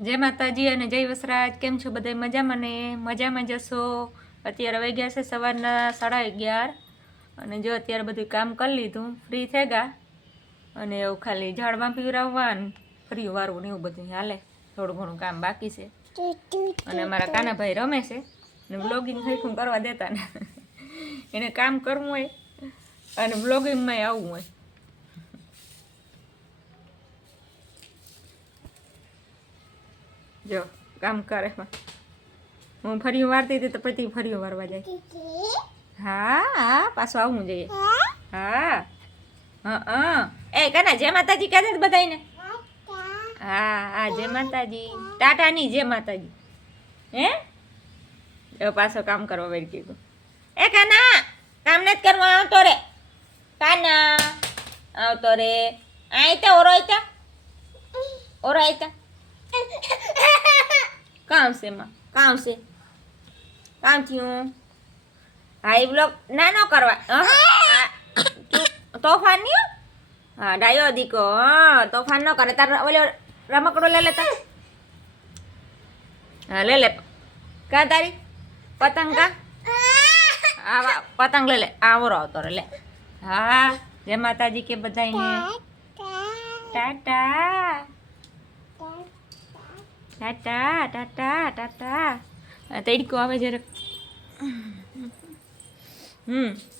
જય માતાજી અને જય વસરાજ. કેમ છો બધા? મજામાં ને? મજામાં જશો. અત્યારે વાગ્યા છે સવારના 11:30 અને જો અત્યારે બધું કામ કરી લીધું, ફ્રી થઈ ગયા અને એવું ખાલી ઝાડમાં પીવરાવવા ને ફરી વારવું ને એવું બધું હાલે. થોડું ઘણું કામ બાકી છે અને અમારા કાનાભાઈ રમે છે ને બ્લોગિંગ સરખું કરવા દેતા ને એને કામ કરવું હોય અને બ્લોગિંગમાં આવવું હોય. જો કામ કરે હું ફરી વારતી હતી તો પછી ફરી વારવા જાય. હા હા પાછું આવવું જોઈએ. હા હા એ કના જય માતાજી કહે બધાને. હા હા જય માતાજી. ટાટા ની જય માતાજી. હે પાછો કામ કરવા બેઠ કીધું. એ કાના કામ નથી કરવા આવતો રે. કાના આવતો રે. આયતા ઓરોયતા ઓરાયતા કામ છે માં કામ છે કામ થયું. હા એ બ્લોક ના ન કરવા તોફાન નહીં. હા ડાયો દીકો. હા તોફાન ન કરે. તાર ઓલે રમકડો લે લેતા. હા લે લે કા તારી પતંગ કા. હા પતંગ લે લે આવરો આવતો રે લે. હા જય માતાજી કે બધાને. ટાટા ટાટા ટાટા ટાટા. તડકો આવે જરાક.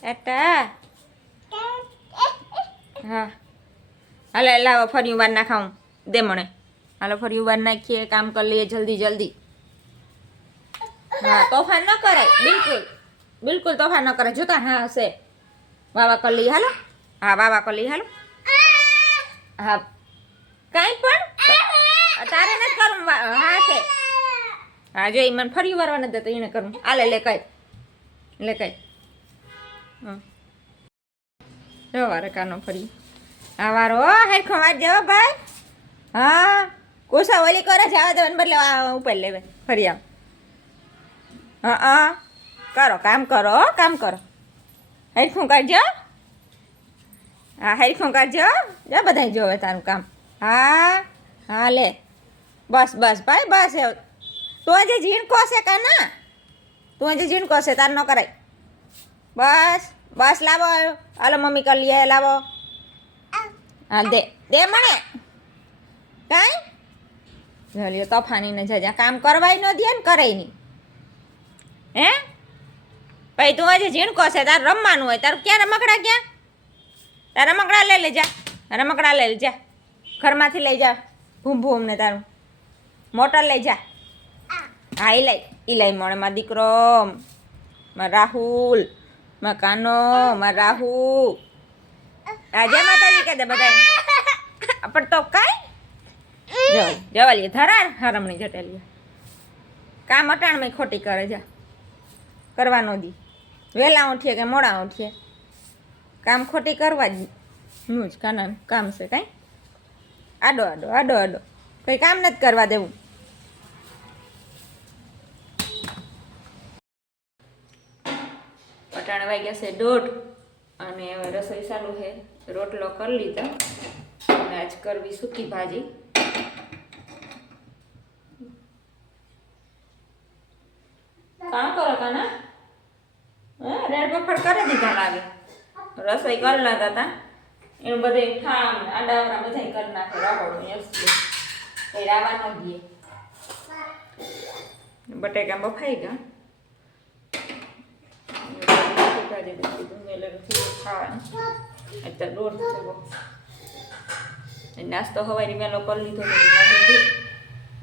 ટાટા. હા હાલે લાવો ફરી વાર ના ખાઉં દે મને. હાલો ફરી વાર નાખીએ કામ કરી લઈએ જલ્દી જલ્દી. હા તોફાન ન કરાય બિલકુલ બિલકુલ તોફાન ન કરાય. જોતા હા હશે વાવા કરી લઈએ. હાલો હા વાવા કરી લઈએ. હાલો હા કાંઈ પણ તારે નથી કરવું. હા છે હા જો એ મને ફરી વારવા નથી દેતો એને કરવું. આલે લે કઈ લે કઈ. જો વારે કાનો ફરી આ વારો હેરખો વાંચજો ભાઈ. હા કોસા ઓલી કરે જવા દેવાને બદલે ઉપર લેવે ફરી આમ. હા કરો કામ કરો કામ કરો. હેરખું કાઢજો. હા હેરખું કાઢજો. જો બધા જોવે તારું કામ. હા હા લે બસ બસ ભાઈ બસ. તું આજે ઝીણકો છે કાના. તું આજે ઝીણકો છે તાર ન કરાય. બસ બસ લાવો. હાલો મમ્મી કરી લઈએ લાવો. હા દે દે મને કાંઈ લ્યો તોફાનીને જજા કામ કરવાય ન દે ને કરે નહીં. હે ભાઈ તું આજે ઝીણકો છે તાર રમવાનું હોય. તારું ક્યાં રમકડા ક્યાં. તાર રમકડા લઈ લે જા. રમકડા લઈ લે જા. ઘરમાંથી લઈ જા. ભૂમ ભૂમ ને તારું મોટર લઈ જા. હા એ લઈ મળે મારો દીકરો. મારા રાહુલ મારા કાનો મારા રાહુ. જય માતાજી કહે દે બધા. પણ તો કાંઈ જવા લઈએ ધરાર હરમણી જટેલી કામ અટાણમાં ખોટી કરે જા. કરવાનો દી વહેલા ઉઠીએ કે મોડા ઉઠીએ કામ ખોટી કરવા જ નું જ કાના કામ છે. કાંઈ આડો આડો આડો આડો કંઈ કામ નથી કરવા દેવું. અટાણે વાગ્યા છે 1:30 અને હવે રસોઈ ચાલુ છે. રોટલો કરી લીધો અને આજ કરવી સૂકી ભાજી. કામ કરો કાના. હા રેડ બફર કરી દીધા લાગે. રસોઈ કરી લેતા હતા એનું બધે ઠામ આડાવડા બધા કરી નાખે. રાવડું કઈ રાવા ન દે. બટેકા બફાઈ ગયા. નાસ્તો હવારી મેલો કરી લીધો.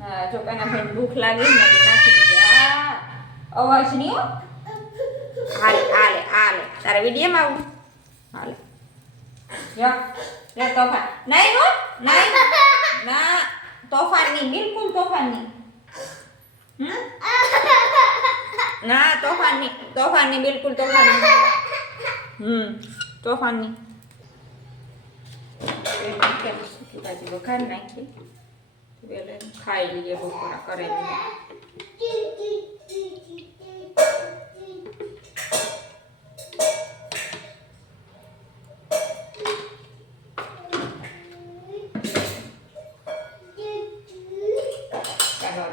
હા છોકરાના ભાઈને ભૂખ લાગી ને નાખી દીધા. અવાજ નહીં હો. હાલે હાલે હાલે તારે વિડીયોમાં આવું. હાલે યો તોફાન નહીં હો નહીં ના તોફાન નહીં બિલકુલ તોફાન નહીં. ના તોફાન નહીં બિલકુલ તોફાન નહીં. તોફાન નહીં. ભાજી વઘાર નાખી ખાઈ લઈએ બપોરા કરે.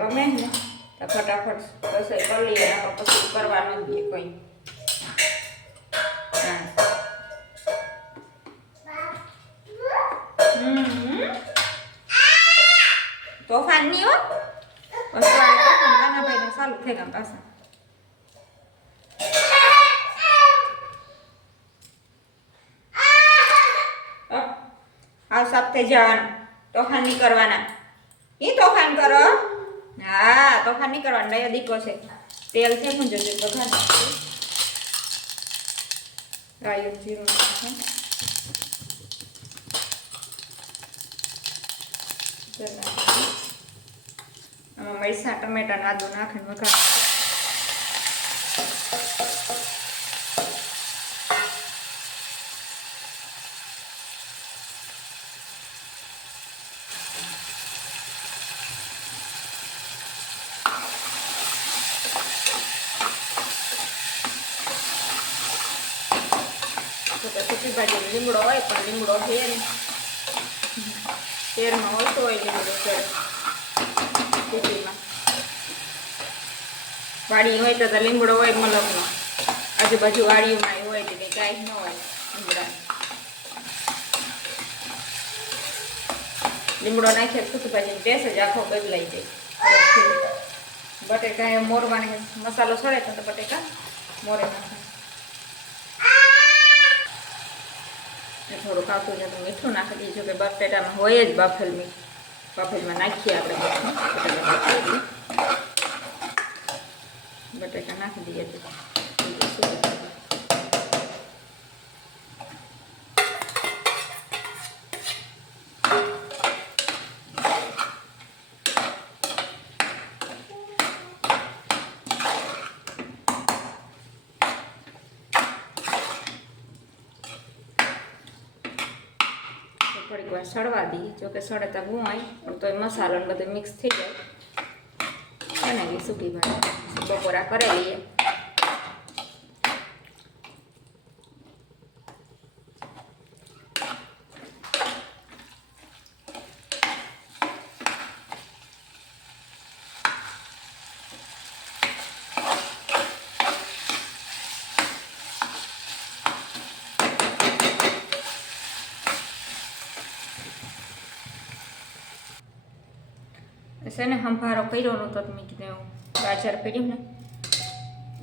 રમે ને તો ફટાફટ રસોઈ કરી લઈએ, આપણે પછી કરવા ન દઈએ કંઈ. તોફાન નહીં હો, કાનાભાઈને ચાલુ થઈ ગયા પાછા. આવ સાફ થઈ જવાનું, તોફાન નહીં કરવાના. એ તોફાન કરો, હા તોફાન નહીં કરવાનું. નયો દીકો છે, તેલ છે પણ જશે તો ઘર રાઈ જીરું આમાં મરચાં ટમેટા આદુ નાખીને વઘાર. સૂકી ભાજી લીમડો હોય પણ લીમડો છે ને તેરમાં ઓછો હોય લીમડો ચડે. સૂકીમાં વાડી હોય તો લીમડો હોય મલકનો, આજુબાજુ વાડીઓમાં હોય તો કંઈ કાંઈ ન હોય લીમડા. લીમડો નાખીએ સૂકી ભાજીનો ટેસ્ટ જ આખો બદલાઈ જાય. બટેકા એ મોરવાને મસાલો સડે તો બટેકા મોરે નાખે. થોડુંક આવતું છે તો મીઠું નાખી દઈએ, કે બટેટામાં હોય જ બાફેલ મીઠું, બાફેલમાં નાખીએ આપણે બટેટા નાખી દઈએ તો થોડીક વાર સડવા દઈએ. જોકે સડે તો ગુમાય પણ તોય મસાલો ને બધું મિક્સ થઈ જાય. બનાવીએ સૂકી ભાજી, બપોરા કરી લઈએ. છે ને સંભારો કર્યો નહોતો તો મેં કીધું ગાજર કર્યું ને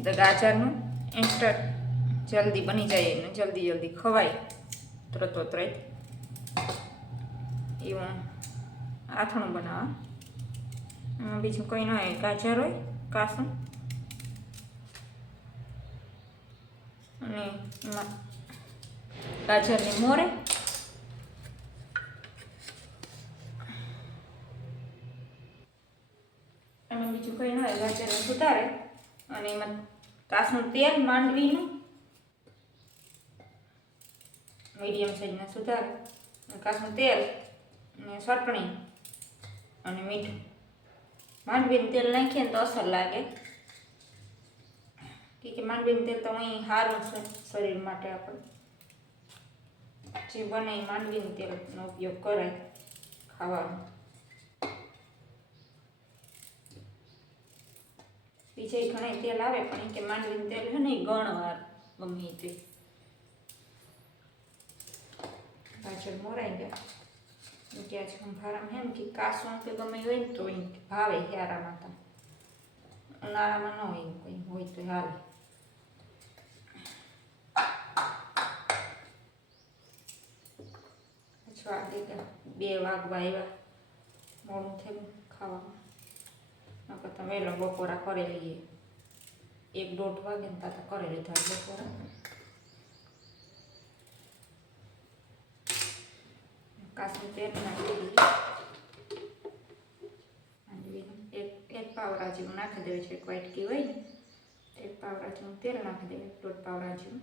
તો ગાજરનું ઇન્સ્ટન્ટ જલ્દી બની જાય ને જલ્દી ખવાય તરતો તરત એવું આથણું બનાવવા. બીજું કંઈ ન હોય, ગાજર હોય કાસું અને એમાં ગાજરની મોરે બીજું કંઈ ન હોય, ગાજરને સુધારે અને એમાં કાસનું તેલ માંડવીનું મીડિયમ સાઈઝના સુધારે, કાસનું તેલ ને ચટણી અને મીઠું. માંડવીનું તેલ નાખીએ ને તો અસર લાગે, કે માંડવીનું તેલ તો અહીં સારું છે શરીર માટે. આપણે જે બને એ માંડવીનું તેલનો ઉપયોગ કરાય ખાવાનું. બીજે ઘણા તેલ આવે પણ કે માંડવીનું તેલ છે ને ગણવાર ગમે તે. ગાજર મોરાઈ ગયા ત્યાં જ સંભારામાં એમ કે કાસું કે ગમે હોય ને તો ભાવે હિયારામાં તો, ઉનાળામાં ન હોય કોઈ હોય તો હાલે. અચ્છા 2 વાગવા આવ્યા, મોડું થયું ખાવામાં. નકર વહેલો બપોરા કરી લઈએ, 1-1.5 વાગે ને તાતા કરી લીધા બપોરા. કાસનું તેલ નાખી દઈએ, એક પાવડા જેવું નાખી દેવું છે. વાટકી હોય ને 1 પાવડા જેવું તેલ નાખી દેવું, 1.5 પાવડા જેવું.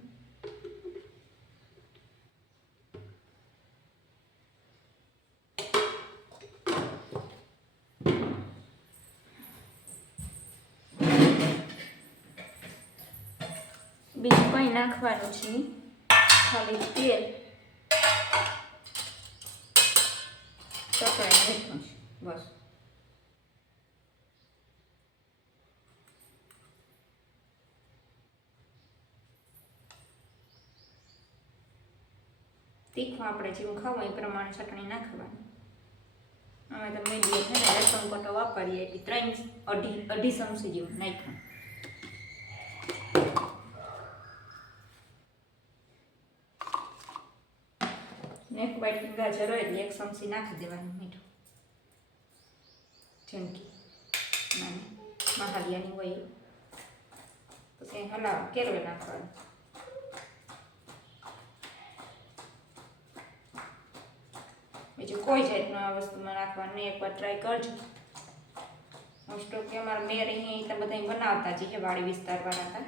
બીજું કંઈ નાખવાનું છે, ખાલી તેલ ચટણી નાખવાનું છે બસ. તીખું આપણે જેવું ખાવું એ પ્રમાણે ચટણી નાખવાની. અમે તો મેં છે ને રસમ કોટો વાપરીએ એટલે અઢી ચમચી જેવું નાખ્યું. એક વાટકી ગાજર હોય એટલે 1 ચમચી નાખી દેવાનું મીઠું. ચમકી મહાલિયાની હોય પછી હલાવ કેળવે નાખવાનું. બીજું કોઈ જાતનું આ વસ્તુમાં નાખવાનું એકવાર ટ્રાય કરજો. મોસ્ટ ઓફ અમારા મેર અહીંયા બધા બનાવતા જ છે, વાડી વિસ્તારવાળા હતા.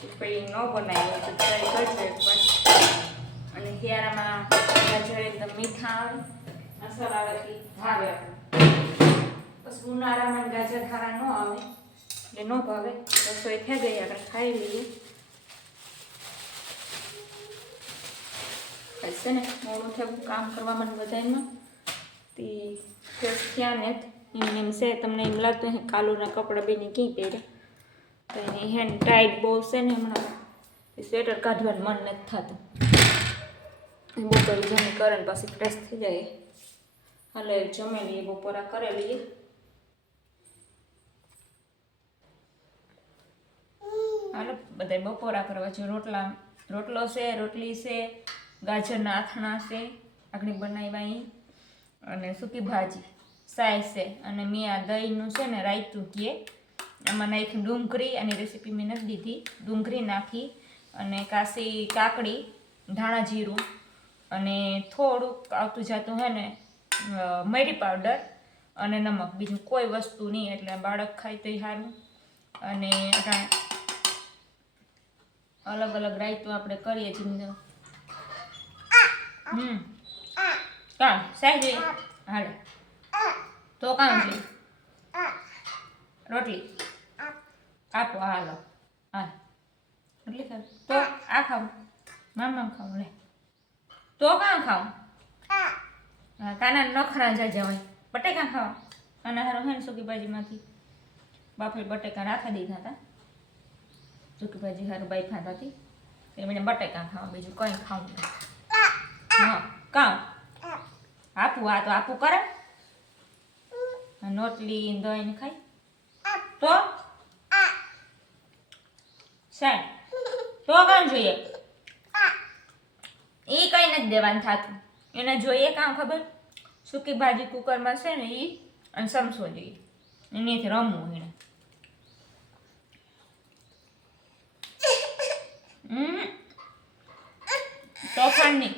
પછી ન બનાવ્યો તો ટ્રાય કરજો એકવાર. અને શિયાળામાં ગાજર એકદમ મીઠા આવે, અસર આવે, ભાવે આપણે. બસ ઉનાળામાં ગાજર ખારા ન આવે એટલે ન ભાવે. રસોઈ થઈ ગઈ, આપણે ખાઈ લઈએ. છે ને મોડું થયું કામ કરવામાં બધામાં તે થયા ને એમ છે. તમને એમ લાગતું હે કાલુના કપડાં બેને ક્યાં પહેર્યા, તો એની હેન્ડ ટાઈટ બહુ છે ને હમણાં સ્વેટર કાઢવાનું મન નથી થતું. બપોરે જમી કરે ને પાછી ફ્રેશ થઈ જાય. હાલે જમી લઈએ, બપોરા કરી લઈએ. હાલો બધા બપોરા કરવા છે. રોટલો છે, રોટલી છે, ગાજરના આથણા છે આખડી બનાવ્યા, અને સૂકી ભાજી સાય છે. અને મેં આ દહીંનું છે ને રાયતું કીએ એમાં નાખી ડુંગળી, અને રેસીપી મેં નથી દીધી. ડુંગળી નાખી અને કાશી કાકડી, ધાણા જીરું અને થોડુંક આવતું જાતું હે ને મરી પાવડર અને નમક. બીજું કોઈ વસ્તુ નહીં, એટલે બાળક ખાય તો સારું. અને અલગ અલગ રાયતું આપણે કરીએ છીએ. કામ સાહેબ જોઈએ હાલે તો કામ છે. રોટલી આપો હાલો. હા રોટલી ખાવ તો આ ખાવું, મામા ખાવું લે તો કાં ખાવું. હા કાના નખરા જાજા હોય. બટેકા ખાવા અને હારો હે ને સૂકી ભાજીમાંથી બાફેલ બટેકા રાખી દીધા હતા. સૂકી ભાજી હારું બાઈ ખાતા હતી એ મને બટેકા ખાવા, બીજું કંઈ ખાવું નહીં. હા કામ આપું, આ તો આપું કરે. નોટલી દહીં ખાઈ તો સાહેબ તો કામ જોઈએ. એ કંઈ નથી દેવાનું થતું એને. જોઈએ કામ ખબર સૂકી ભાજી કુકરમાં છે ને એ, અને સમસો જોઈએ એનાથી રમવું એને. તોફાન નહીં.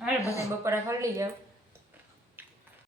હાલ બધા બપોરા કરી લઈ જાવ.